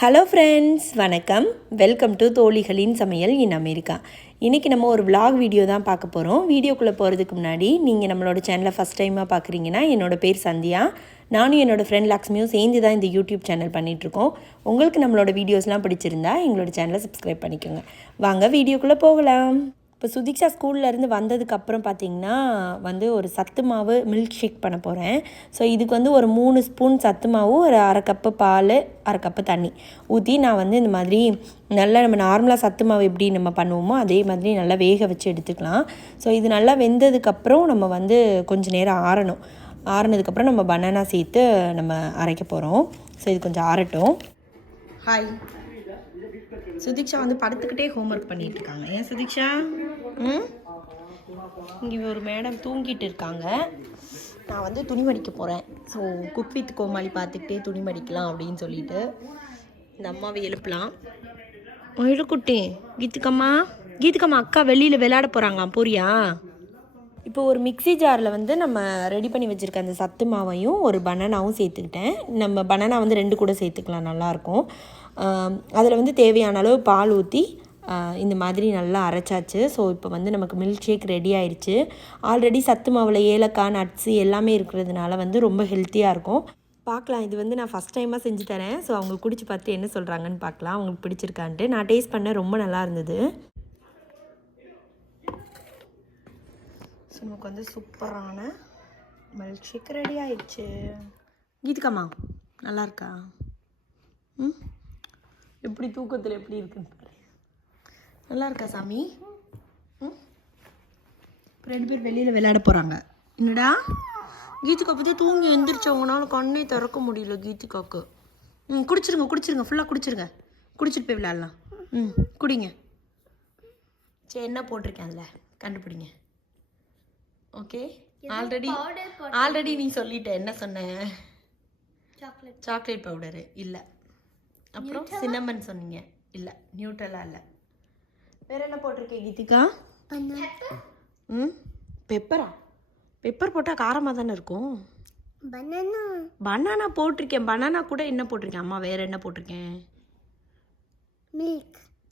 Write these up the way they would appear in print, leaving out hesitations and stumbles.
Hello friends, வணக்கம். Welcome to தோழிகளின் சமையல் in America. இன்றைக்கி நம்ம ஒரு விலாக் வீடியோ தான் பார்க்க போகிறோம். வீடியோக்குள்ளே போகிறதுக்கு முன்னாடி நீங்கள் நம்மளோட சேனலை ஃபஸ்ட் டைமாக பார்க்குறீங்கன்னா, என்னோடய பேர் சந்தியா. நானும் என்னோடய ஃப்ரெண்ட் லக்ஷ்மியும் சேர்ந்து தான் இந்த யூடியூப் சேனல் பண்ணிகிட்ருக்கோம். உங்களுக்கு நம்மளோட வீடியோஸ்லாம் பிடிச்சிருந்தா எங்களோட சேனலை சப்ஸ்கிரைப் பண்ணிக்கோங்க. வாங்க வீடியோக்குள்ளே போகலாம். இப்போ சுதீக்ஷா ஸ்கூல்லேருந்து வந்ததுக்கப்புறம் பார்த்திங்கன்னா ஒரு சத்து மாவு மில்க் ஷேக் பண்ண போகிறேன். ஸோ இதுக்கு ஒரு 3 ஸ்பூன் சத்து மாவு, ஒரு அரை கப்பு பால், அரை கப்பு தண்ணி ஊற்றி நான் இந்த மாதிரி நல்லா நம்ம நார்மலாக சத்து மாவு எப்படி நம்ம பண்ணுவோமோ அதே மாதிரி நல்லா வேக வச்சு எடுத்துக்கலாம். ஸோ இது நல்லா வெந்ததுக்கப்புறம் நம்ம கொஞ்சம் நேரம் ஆறினதுக்கப்புறம் நம்ம பனானா சேர்த்து நம்ம அரைக்க போகிறோம். ஸோ இது கொஞ்சம் ஆறட்டும். ஹாய், சுதீக்ஷா படுத்துக்கிட்டே ஹோம்ஒர்க் பண்ணிகிட்டு இருக்காங்க. ஏன் சுதீக்ஷா? இங்கே ஒரு மேடம் தூங்கிட்டு இருக்காங்க. நான் துணி மடிக்க போகிறேன். ஸோ குக் வித் கோமாளி பார்த்துக்கிட்டே துணி மடிக்கலாம் அப்படின்னு சொல்லிட்டு இந்த அம்மாவை எழுப்பலாம். எழுக்குட்டி, கீத்துக்கம்மா அக்கா வெளியில் விளையாட போகிறாங்களாம், போறியா? இப்போ ஒரு மிக்ஸி ஜாரில் நம்ம ரெடி பண்ணி வச்சுருக்க அந்த சத்து மாவையும் ஒரு பனானாவும் சேர்த்துக்கிட்டேன். நம்ம பனானா 2 கூட சேர்த்துக்கலாம், நல்லாயிருக்கும். அதில் தேவையான அளவு பால் ஊற்றி இந்த மாதிரி நல்லா அரைச்சாச்சு. ஸோ இப்போ நமக்கு மில்க் ஷேக் ரெடி ஆயிடுச்சு. ஆல்ரெடி சத்து மாவில் ஏலக்காய், நட்ஸு எல்லாமே இருக்கிறதுனால ரொம்ப ஹெல்த்தியாக இருக்கும். பார்க்கலாம், இது நான் ஃபஸ்ட் டைமாக செஞ்சு தரேன். ஸோ அவங்க குடிச்சு பார்த்து என்ன சொல்கிறாங்கன்னு பார்க்கலாம், அவங்களுக்கு பிடிச்சிருக்கான்ட்டு. நான் டேஸ்ட் பண்ணேன், ரொம்ப நல்லா இருந்தது. ஸோ நமக்கு சூப்பரான மில்க் ஷேக் ரெடி ஆயிடுச்சு. கீதுக்கம்மா நல்லா இருக்கா? எப்படி தூக்கத்தில் எப்படி இருக்குன்னு பாரு. நல்லா இருக்கா சாமி? 2 பேர் வெளியில் விளையாட போகிறாங்க. என்னடா கீதுக்கா பற்றி தூங்கி எந்திரிச்சவங்கனால கண்ணே திறக்க முடியல கீதுக்காக்கு. குடிச்சிருங்க ஃபுல்லாக குடிச்சிருங்க. குடிச்சிட்டு போய் விளையாடலாம். குடிங்க. சரி, என்ன போட்டிருக்கேன் அதில் கண்டுபிடிங்க. ஓகே, ஆல்ரெடி நீ சொல்லிட்ட. என்ன சொன்ன? சாக்லேட் பவுடரு இல்லை. அப்புறம் சின்னமன் சொன்னீங்க. இல்லை, நியூட்ரலா இல்லை. வேற என்ன போட்டிருக்கேன் கீதிகா? பெப்பரா? பெப்பர் போட்டால் காரமாக தானே இருக்கும். பனானா போட்டிருக்கேன். பனானா கூட என்ன போட்டிருக்கேன் அம்மா? வேற என்ன போட்டிருக்கேன்?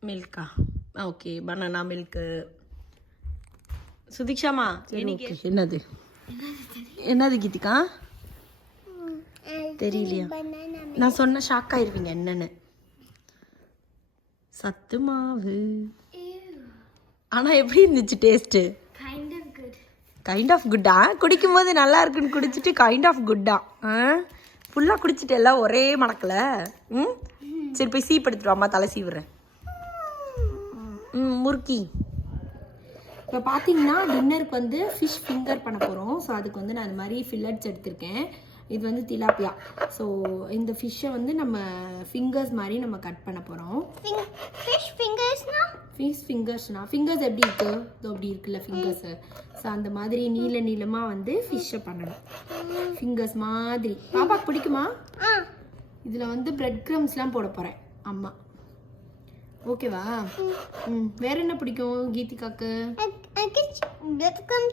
மில்கா? Okay, banana milk. சுதீக்ஷாமா என்னது கீதிகா? தெரியலையா? நான் சொன்ன ஷாக் ஆயிருவீங்க என்னன்னு. சத்து மாவு. ஆனால் எப்படி இருந்துச்சு டேஸ்ட்டு? கைண்ட் ஆஃப் குட்டா? குடிக்கும் போது நல்லா இருக்குன்னு குடிச்சிட்டு கைண்ட் ஆஃப் குட்டா? ஃபுல்லாக குடிச்சிட்டு எல்லாம் ஒரே மணக்கல. சரி, போய் சீப்படுத்துட்டு அம்மா தலை சீவுறேன். முறுக்கி. இப்போ பார்த்தீங்கன்னா டின்னருக்கு ஃபிஷ் ஃபிங்கர் பண்ண போகிறோம். ஸோ அதுக்கு நான் இந்த மாதிரி ஃபில்லட்ஸ் எடுத்திருக்கேன். இது திலாப்பியா. ஸோ இந்த ஃபிஷ்ஷை நம்ம ஃபிங்கர்ஸ் மாதிரி நம்ம கட் பண்ண போகிறோம். ஃபிஷ் ஃபிங்கர்ஸ்னா ஃபிங்கர்ஸ் எப்படி இருக்கு? அப்படி இருக்குல்ல ஃபிங்கர்ஸு. ஸோ அந்த மாதிரி நீளமாக ஃபிஷ்ஷை பண்ணணும். ஃபிங்கர்ஸ் மாதிரி. பாப்பாக்கு பிடிக்குமா? இதில் பிரெட் க்ரம்ஸ்லாம் போட போகிறேன் அம்மா. ஓகேவா? வேற என்ன பிடிக்கும் கீதிகாக்கு?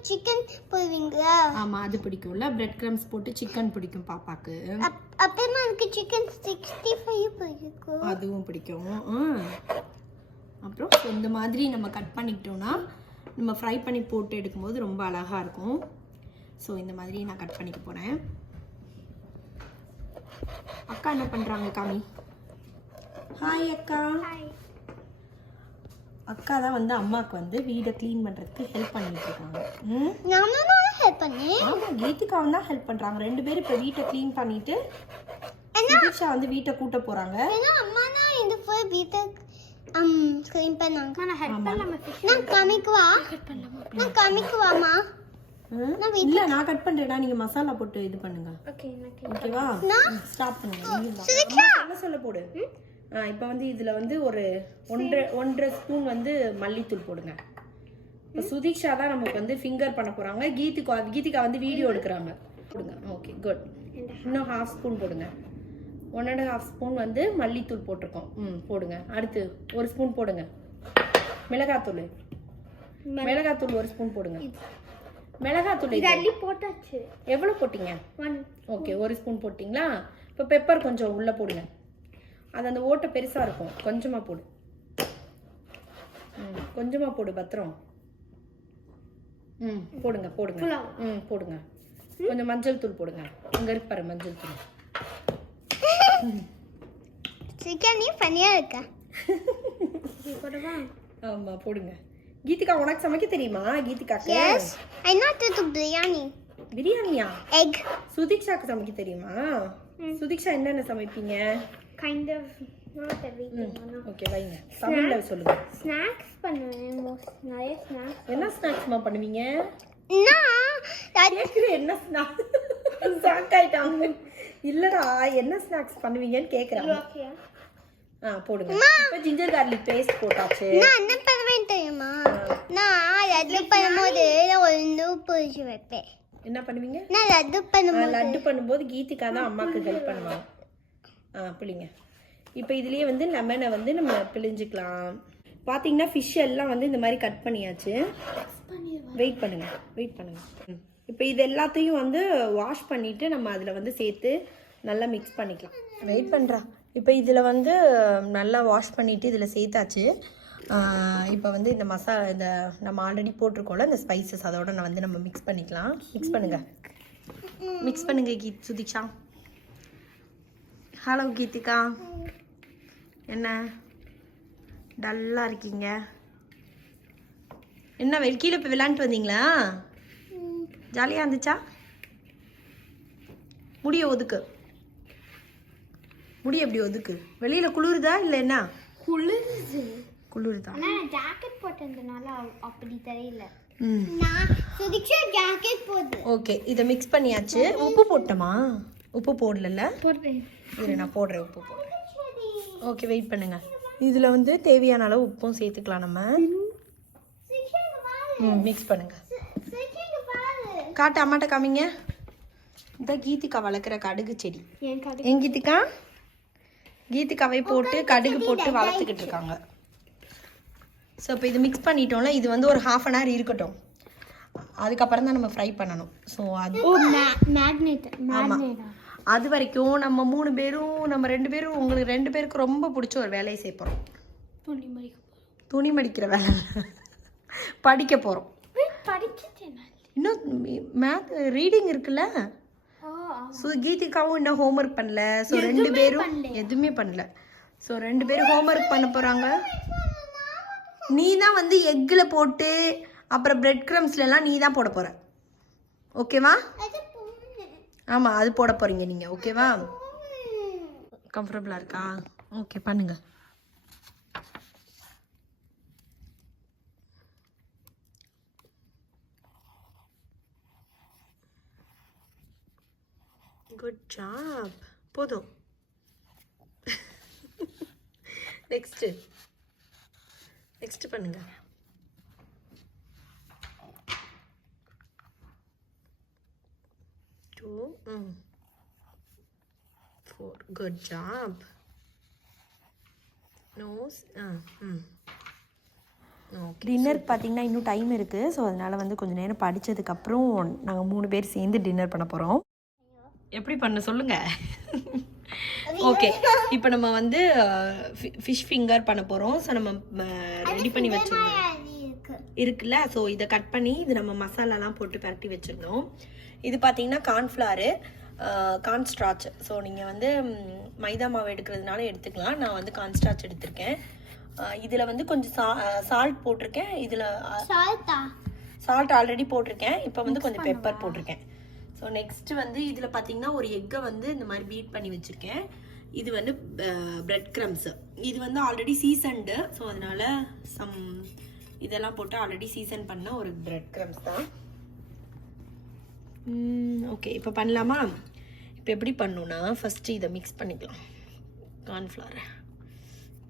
சிக்கன் போடுவீங்களா? ஆமா, அது பிடிக்கும்ல. பிரெட் கிரம்ஸ் போட்டு சிக்கன் பிடிக்கும் பாப்பாக்கு. அப்பமா எனக்கு சிக்கன் 65 பிடிக்கும். அதுவும் பிடிக்கும். அப்புறம் இந்த மாதிரி நம்ம கட் பண்ணிக்கிட்டோம்னா நம்ம ஃப்ரை பண்ணி போட்டு எடுக்கும்போது ரொம்ப அழகா இருக்கும். ஸோ இந்த மாதிரி நான் கட் பண்ணிக்க போறேன். அக்கா என்ன பண்றாங்க காமி? ஹாய் அக்கா. அக்கா தான் அம்மாவுக்கு வீடை க்ளீன் பண்ணுறதுக்கு ஹெல்ப் பண்ணிட்டு இருக்காங்க. ஆமாம், கீதிகாவும் தான் ஹெல்ப் பண்ணுறாங்க. 2 பேரும் இப்போ வீட்டை க்ளீன் பண்ணிட்டு சுதீக்ஷா வீட்டை கூட்ட போகிறாங்க. இல்லை, நான் கட் பண்ணுறேன்னா நீங்கள் மசாலா போட்டு இது பண்ணுங்க. ஓகேவா? ஸ்டார்ட் பண்ணுங்க. மசாலா போடு. இப்போ இதில் ஒரு 1.5 ஸ்பூன் மல்லித்தூள் போடுங்க. இப்போ சுதீக்ஷா தான் நமக்கு ஃபிங்கர் பண்ண போகிறாங்க. கீதிகா வீடியோ எடுக்கிறாங்க. போடுங்க. Okay, good. இன்னும் 1/2 ஸ்பூன் போடுங்க. 1.5 ஸ்பூன் மல்லித்தூள் போட்டிருக்கோம். போடுங்க. அடுத்து 1 ஸ்பூன் போடுங்க மிளகாத்தூள். 1 ஸ்பூன் போடுங்க. மிளகாத்தூள் போட்டாச்சு. எவ்வளோ போட்டீங்க? 1. ஓகே, 1 ஸ்பூன் போட்டிங்களா? இப்போ பெப்பர் கொஞ்சம் உள்ளே போடுங்க. அது அந்த ஓட்டை பெருசாக இருக்கும். கொஞ்சமாக போடு. கொஞ்சமாக போடு பத்திரம். போடுங்க போடுங்க. போடுங்க. கொஞ்சம் மஞ்சள் தூள் போடுங்க. அங்கே இருக்கு பாரு மஞ்சள் தூள். சிக்கன் பண்ணியா இருக்கா? ஆமா போடுங்க. கீதிகா உனக்கு சமைக்க தெரியுமா? கீதிகாக்கு Yes, I know how to do biryani. பிரியாணியா? Egg. சுதிக்ஷாக்கு சமைக்க தெரியுமா? சுதிக்ஷா என்னென்ன சமைப்பீங்க? Kind of not everything. Okay வைங்க. தமிழ்ல சொல்லுங்க. Snacks பண்ணுவேன். நிறைய snacks. என்ன ஸ்நாக்ஸ்மா பண்ணுவீங்க? என்ன ஸ்நாக்ஸ்? ஸ்நாக் ஆயிட்டாங்க. இல்லடா என்ன ஸ்நாக்ஸ் பண்ணுவீங்கன்னு கேக்குறாங்க. போடுங்க. இப்போ ஜிஞ்சர் கார்லிக் பேஸ்ட் போட்டாச்சு. நான் என்ன பண்ணுவேன் தெரியுமா? நான் லட்டு பண்ணும்போது ஒரு பொரிச்சு வைப்பேன். என்ன பண்ணுவீங்க? நான் லட்டு பண்ணும்போது கீதிகா தான் அம்மாக்கு ஹெல்ப் பண்ணுவாங்க. பிள்ளைங்க இப்போ இதுலயே வந்து லெமனை வந்து நம்ம பிழிஞ்சுக்கலாம். பாத்தீங்கன்னா ஃபிஷ் எல்லாம் வந்து இந்த மாதிரி கட் பண்ணியாச்சு. வெயிட் பண்ணுங்க. இப்போ இது எல்லாத்தையும் வந்து வாஷ் பண்ணிட்டு நம்ம அதில் வந்து சேர்த்து நல்லா மிக்ஸ் பண்ணிக்கலாம். வெயிட் பண்ணுறா. இப்போ இதில் வந்து நல்லா வாஷ் பண்ணிவிட்டு இதில் சேர்த்தாச்சு. இப்போ வந்து இந்த மசாலா இந்த நம்ம ஆல்ரெடி போட்டிருக்கோம்ல இந்த ஸ்பைசஸ் அதோட வந்து நம்ம மிக்ஸ் பண்ணிக்கலாம். மிக்ஸ் பண்ணுங்க சுதிக்ஷா. ஹலோ கீதிகா, என்ன டல்லாக இருக்கீங்க? என்ன கீழே இப்போ விளையாண்டுட்டு வந்தீங்களா? ஜாலியாக இருந்துச்சா? முடிய ஒதுக்கு. எப்படி ஒதுக்கு? வெளியில் குளிருதா இல்லை என்ன? குளிருதா? நான் ஜாக்கெட் போட்டதுனால அப்படி தெரியல. நான் சுதிக்ஷா ஜாக்கெட் போடு. ஓகே இதை மிக்ஸ் பண்ணியாச்சு. உப்பு போட்டோமா? உப்பு போடல. போடுறேன். இரு நான் போடுறேன். உப்பு போடுறேன். ஓகே வெயிட் பண்ணுங்க. இதில் வந்து தேவையான அளவு உப்பும் சேர்த்துக்கலாம் நம்ம. மிக்ஸ் பண்ணுங்க. காட்டு அம்மாட்ட காமிங்க. இந்த கீதிகா வளர்க்குற கடுகு செடி. என் கீதிகாவை போட்டு கடுகு போட்டு வளர்த்துக்கிட்டு இருக்காங்க. ஸோ இப்போ இது மிக்ஸ் பண்ணிட்டோம்ல, இது வந்து ஒரு 1/2 hour இருக்கட்டும். அதுக்கப்புறம் தான் நம்ம ஃப்ரை பண்ணணும். ஸோ அது ஆமாம், அது வரைக்கும் நம்ம 3 பேரும் நம்ம 2 பேரும் உங்களுக்கு 2 பேருக்கு ரொம்ப பிடிச்ச ஒரு வேலையை செய்ய போகிறோம். துணி மடிக்கிற வேலை படிக்க போகிறோம். இன்னும் மேத் ரீடிங் இருக்குல்ல. ஸோ கீதிகாவும் இன்னும் ஹோம்ஒர்க் பண்ணல. ஸோ 2 பேரும் எதுவுமே பண்ணல. ஸோ 2 பேரும் ஹோம்ஒர்க் பண்ண போகிறாங்க. நீ தான் வந்து எக்கில் போட்டு அப்புறம் பிரெட் க்ரம்ஸ்லாம் நீ தான் போட போகிற. ஓகேவா? ஆமாம் அது போட போகிறீங்க நீங்கள். ஓகேவா? கம்ஃபர்டபுளாக இருக்கா? ஓகே பண்ணுங்க. Good job. போதும். நெக்ஸ்ட் பண்ணுங்க. Good job. Nose. டின்னருக்கு பார்த்தீங்கன்னா இன்னும் டைம் இருக்குது. ஸோ அதனால் வந்து கொஞ்சம் நேரம் படித்ததுக்கப்புறம் நாங்கள் 3 பேர் சேர்ந்து டின்னர் பண்ண போகிறோம். எப்படி பண்ண சொல்லுங்க. ஓகே இப்போ நம்ம வந்து ஃபிஷ் ஃபிங்கர் பண்ண போகிறோம். ஸோ நம்ம ரெடி பண்ணி வச்சுருந்தோம் இருக்குல்ல. ஸோ இதை கட் பண்ணி இது நம்ம மசாலாலாம் போட்டு பரட்டி வச்சுருந்தோம். இது பார்த்தீங்கன்னா கார்ன்ஃப்ளவரு, கார்ன்ஸ்டார்ச். ஸோ நீங்கள் வந்து மைதா மாவு எடுக்கிறதுனால எடுத்துக்கலாம். நான் வந்து கார்ன்ஸ்டார்ச் எடுத்திருக்கேன். இதில் வந்து கொஞ்சம் சால்ட் போட்டிருக்கேன். இதில் சால்ட் ஆல்ரெடி போட்டிருக்கேன். இப்போ வந்து கொஞ்சம் பெப்பர் போட்டிருக்கேன். ஸோ நெக்ஸ்ட்டு வந்து இதில் பார்த்தீங்கன்னா ஒரு எக்கை வந்து இந்த மாதிரி பீட் பண்ணி வச்சுருக்கேன். இது வந்து பிரெட் க்ரம்ஸு. இது வந்து ஆல்ரெடி சீசன்டு. ஸோ அதனால் இதெல்லாம் போட்டு ஆல்ரெடி சீசன் பண்ண ஒரு பிரெட் க்ரம்ஸ் தான். ஓகே இப்போ பண்ணலாமா? இப்போ எப்படி பண்ணணுன்னா ஃபஸ்ட்டு இதை மிக்ஸ் பண்ணிக்கலாம் கார்ன்ஃப்ளவரை.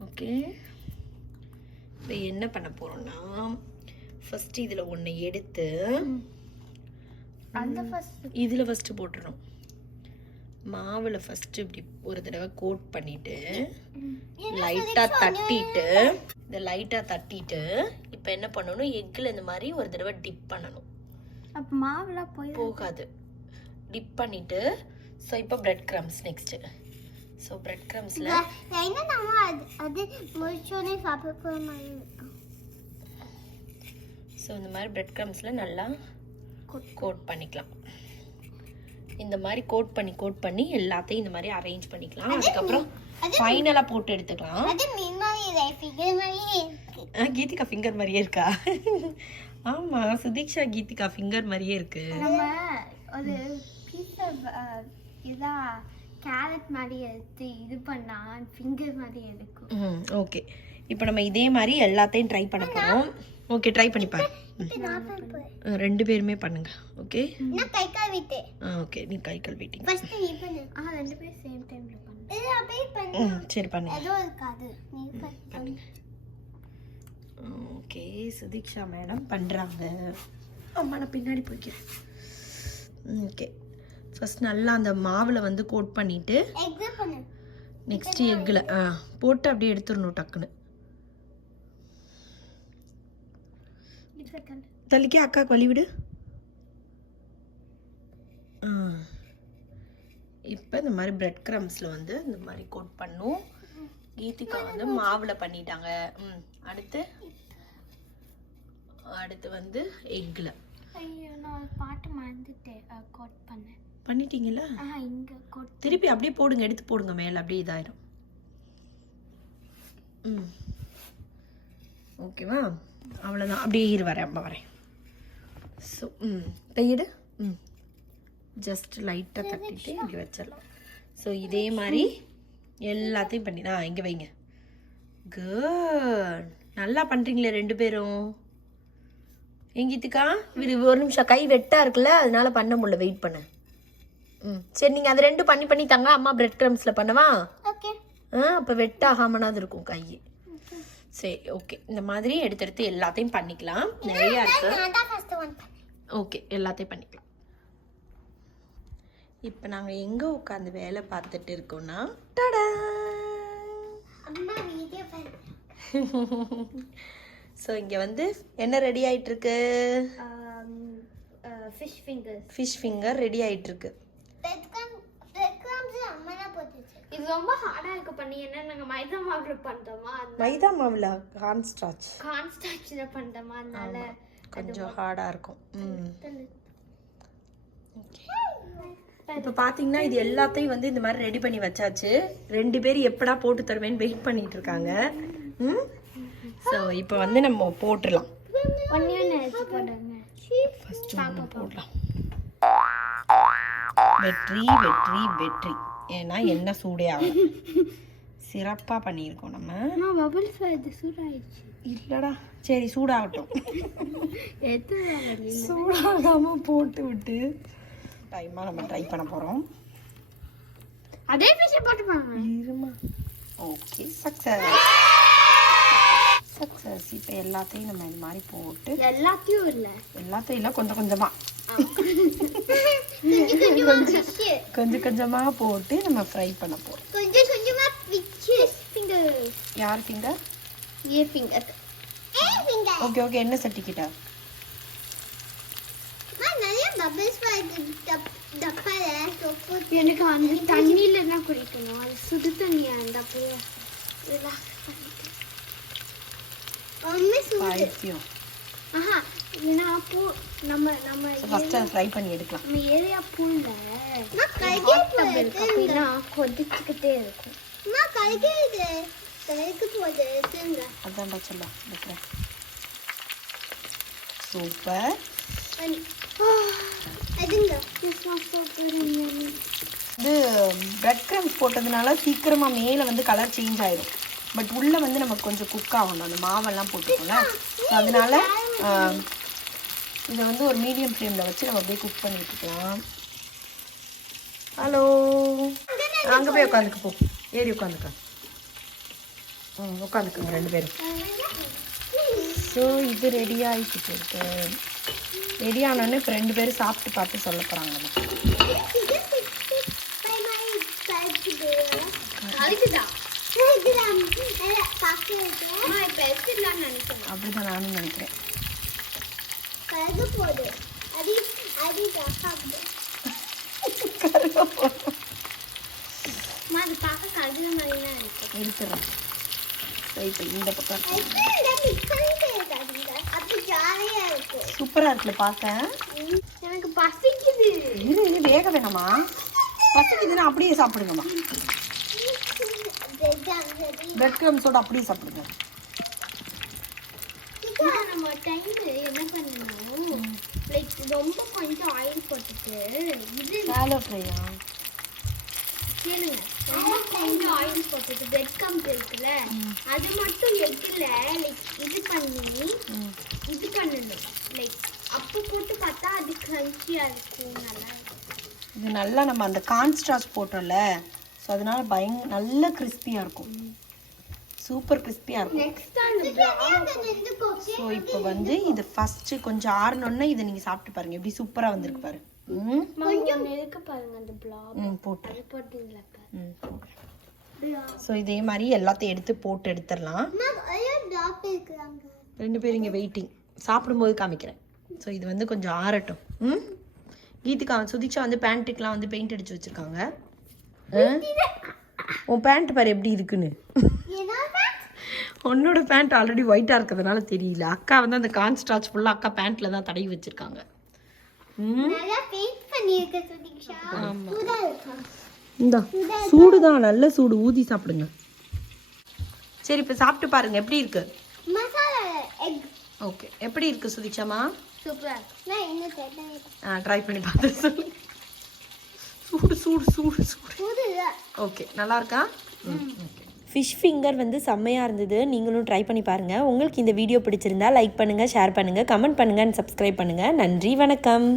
ஓகே இப்போ என்ன பண்ண போகிறோன்னா ஃபஸ்ட்டு இதில் ஒன்று எடுத்து இதில் ஃபஸ்ட்டு போட்டுறோம். மாவில் ஃபஸ்ட்டு இப்படி ஒரு தடவை கோட் பண்ணிவிட்டு லைட்டாக தட்டிட்டு இப்போ என்ன பண்ணணும், எக்கில் இந்த மாதிரி ஒரு தடவை டிப் பண்ணணும். அப்போ மாவுலாம் போகாது. டிப் பண்ணிவிட்டு ஸோ இப்போ bread crumbs next. So bread க்ரம்ஸில் அது முடிச்சோடனே சாப்பிட போகிற மாதிரி இருக்கும். ஸோ இந்த மாதிரி பிரெட் க்ரம்ஸில் நல்லா கோட் பண்ணிக்கலாம். இந்த மாதிரி கோட் பண்ணி எல்லாத்தையும் இந்த மாதிரி அரேஞ்ச் பண்ணிக்கலாம். அதுக்கப்புறம் ஃபைனலாக போட்டு எடுத்துக்கலாம். கீதிகா ஃபிங்கர் மாதிரியே இருக்கா? ஆமாம், சுதீக்ஷா கீதிகா ஃபிங்கர் மாதிரியே இருக்கு. ஒரு பீஸ் இதா கேரட் மாதிரி எடுத்து இது பண்ணா ஃபிங்கர் மாதிரி இருக்கும். ஓகே, இப்போ நம்ம இதே மாதிரி எல்லாத்தையும் ட்ரை பண்ண போகிறோம். ஓகே, ட்ரை பண்ணி பாரு. 2 பேருமே பண்ணுங்க. ஓகே, நான் கை கழுவிட்டு. ஓகே, நீ கை கழுவிட்டீங்க. ஃபர்ஸ்ட் நீ பண்ணு. 2 பேரும் சேம் டைம்ல பண்ணு. இது அப்படியே பண்ணு. சரி பண்ணு. ஏதோ இருக்காது. நீ பண்ணு. ஓகே, சுதீக்ஷா மேடம் பண்றாங்க. அம்மா நான் பின்னாடி போய்க்கிறேன். ஓகே, ஃபர்ஸ்ட் நல்லா அந்த மாவில் வந்து கோட் பண்ணிட்டு எக் பண்ணு. நெக்ஸ்ட் எக்கில் போட்டு அப்படியே எடுத்துடணும் டக்குன்னு. தள்ளிக்கே அக்காவுக்கு வழி விடு. இப்போ இந்த மாதிரி பிரெட் க்ரம்ஸில் வந்து இந்த மாதிரி கோட் பண்ணும். கீதிகா வந்து மாவில் பண்ணிட்டாங்க. அடுத்து வந்து எக்கில். ஐயோ, நான் பாட்டு மறந்துட்டேன். கோட் பண்ணேன். பண்ணிட்டீங்களா? இங்கே கோட். திருப்பி அப்படியே போடுங்க, எடுத்து போடுங்க மேலே, அப்படியே இதாயிடும். ஓகேவா? அவ்வளோதான். அப்படியே வரேன், அம்மா வரேன். ஸோ கையிடு. ஜஸ்ட் லைட்டாக தட்டிட்டு இப்படி வச்சிடலாம். ஸோ இதே மாதிரி எல்லாத்தையும் பண்ணி இங்கே வைங்க. குட், நல்லா பண்ணுறீங்களே 2 பேரும். எங்கிட்டுக்கா ஒரு நிமிஷம், கை வெட்டாக இருக்குல்ல, அதனால பண்ண முடியல, வெயிட் பண்ணு. சரி, நீங்கள் அது 2 பண்ணி தாங்க. அம்மா பிரெட் க்ரம்ஸில் பண்ணவா? ஓகே. அப்போ வெட்டாகாமனாது இருக்கும் கை. சரி, ஓகே, இந்த மாதிரி எடுத்து எல்லாத்தையும் பண்ணிக்கலாம். நிறையா இருக்கு. ஓகே, எல்லாத்தையும் பண்ணிக்கலாம். இப்போ நாங்கள் எங்கே உட்காந்து வேலை பார்த்துட்டு இருக்கோம்னா, டடா, ஸோ இங்கே வந்து என்ன ரெடி ஆகிட்டுருக்கு? ஃபிஷ் ஃபிங்கர் ரெடி ஆகிட்டுருக்கு. இது ரொம்ப ஹார்டா இருக்கு பண்ணி. என்ன நாங்க மைதா மாவுல பண்றோமா? மைதா மாவுல கார்ன் ஸ்டார்ச்ல பண்றோமா, அதனால கொஞ்சம் ஹார்டா இருக்கும். இப்போ பாத்தீங்கன்னா இது எல்லாத்தையும் வந்து இந்த மாதிரி ரெடி பண்ணி வச்சாச்சு. 2 பேர் எப்படா போட்டு தருவேன்னு வெயிட் பண்ணிட்டு இருக்காங்க. ஸோ இப்போ வந்து நம்ம போட்டுடலாம். ஃபர்ஸ்ட் நம்ம போடலாம். வெற்றி வெற்றி வெற்றி. ஏன்னா என்ன சூடே ஆகும். சிறப்பாக பண்ணியிருக்கோம் நம்ம. இல்லடா, சரி சூடாகட்டும். சூடாகாமல் போட்டு விட்டு டைமாக நம்ம ட்ரை பண்ண போகிறோம். அதே ஃபிஷ் போட்டுப்பாங்க. இருமா. Okay, success. இப்போ எல்லாத்தையும் நம்ம இந்த மாதிரி போட்டு, எல்லாத்தையும் இல்லை கொஞ்சம் கொஞ்சமாக கொஞ்சம் கொஞ்சமாக போட்டு நம்ம ஃப்ரை பண்ண போகிறோம். கொஞ்சம் கொஞ்சமாக யார் ஃபிங்கர்? ஏ ஃபிங்கர். ஓகே ஓகே, என்ன சர்டிஃபிகேட்டா? நிறைய பபிள்ஸ் வருது டப்பால. எனக்கு அந்த தண்ணியில தான் குடிக்கணும். அது சுடு தண்ணியா இருந்தா அப்படியே பைத்தியம். ஏன்னா அப்போ நம்ம ஃபர்ஸ்ட் அதை ஃப்ரை பண்ணி எடுக்கலாம். நம்ம ஏரியா பூல்ல கொதிச்சுக்கிட்டே இருக்கும். அதான்டா சொல்ல வைக்கிறேன். சூப்பர். இது பிரெட் க்ரம்ஸ் போட்டதுனால சீக்கிரமாக மேலே வந்து கலர் சேஞ்ச் ஆயிடும். பட் உள்ளே வந்து நமக்கு கொஞ்சம் குக் ஆகணும். அந்த மாவெல்லாம் போட்டுக்கோங்க. ஸோ அதனால இதை வந்து ஒரு மீடியம் ஃப்ளேமில் வச்சு நம்ம அப்படியே குக் பண்ணிட்டு இருக்கலாம். ஹலோ, அங்கே போய் உட்காந்துக்க போ. ஏறி உட்காந்துக்க. உட்காந்துக்குங்க 2 பேரும். ஸோ இது ரெடி ஆகிட்டு இருக்கு. ரெடி ஆனோடனே இப்போ 2 பேரும் சாப்பிட்டு பார்த்து சொல்ல போகிறாங்க. அப்படிதான் நானும் நினைக்கிறேன். அது பார்க்க கடல மாதிரி தான் இருக்கு. எடுத்துறேன். இப்போ இந்த பக்கம் அப்படி ஜாலியா இருக்கு. சூப்பரா இருக்குல்ல பார்க்க. எனக்கு பசிக்குது. இது வேக வேணாமா? பசிக்குதுன்னா அப்படியே சாப்பிடுங்கம்மா. பிரெட் கிரம்ஸோட அப்படியே சாப்பிடுங்க. நம்ம டைம்ல என்ன பண்ணணும், லைக் ரொம்ப கொஞ்சம் ஆயில் போட்டுட்டு இது ஷாலோ ஃப்ரையா கேளுங்க, ரொம்ப கொஞ்சம் ஆயில் போட்டுட்டு பிரெட் கிரம்ஸ் இருக்குல்ல அது மட்டும் எக்ல லைக் இது பண்ணி இது பண்ணணும். லைக் அப்போ போட்டு பார்த்தா அது கிரன்ச்சியா இருக்கும், நல்லா இருக்கும். இது நல்லா நம்ம அந்த கார்ன் ஸ்டார்ச் போட்டோம்ல, ஸோ அதனால நல்ல கிறிஸ்பியாக இருக்கும். சூப்பர் கிறிஸ்பியாக இருக்கும். ஸோ இப்போ வந்து இது ஃபஸ்ட்டு கொஞ்சம் ஆறணுன்னா இதை நீங்கள் சாப்பிட்டு பாருங்கள், எப்படி சூப்பராக வந்திருக்கு பாரு. கொஞ்சம் நெருக்க பாருங்க அந்த பிளாக் போட்டு போட்டீங்களா. ஸோ இதே மாதிரி எல்லாத்தையும் போட்டு எடுத்துடலாம். 2 பேர் இங்கே வெயிட்டிங், சாப்பிடும்போது காமிக்கிறேன். ஸோ இது வந்து கொஞ்சம் ஆறட்டும். கீதுக்கா சுதிச்சா வந்து பேண்ட்டுக்கெலாம் வந்து பெயிண்ட் அடிச்சு வச்சுருக்காங்க. உன் பேண்ட் பாரு எப்படி இருக்குன்னு. உன்னோட பேண்ட் ஆல்ரெடி ஒயிட்டாக இருக்கிறதுனால தெரியல. அக்கா வந்து அந்த கார்ன் ஸ்டார்ச் ஃபுல்லாக அக்கா பேண்ட்டில் தான் தடவி வச்சுருக்காங்க. இந்த சூடு தான், நல்ல சூடு, ஊதி சாப்பிடுங்க. சரி இப்போ சாப்பிட்டு பாருங்க எப்படி இருக்கு. ஓகே, எப்படி இருக்கு சுதிச்சாமா? ட்ரை பண்ணி பார்த்து சொல்லு. சூடு சூடு சூடு சூடு. ஓகே, நல்லா இருக்கா? ஃபிஷ் ஃபிங்கர் வந்து செம்மையாக இருந்தது. நீங்களும் ட்ரை பண்ணி பாருங்கள். உங்களுக்கு இந்த வீடியோ பிடிச்சிருந்தா லைக் பண்ணுங்கள், ஷேர் பண்ணுங்கள், கமெண்ட் பண்ணுங்கள், சப்ஸ்கிரைப் பண்ணுங்கள். நன்றி, வணக்கம்.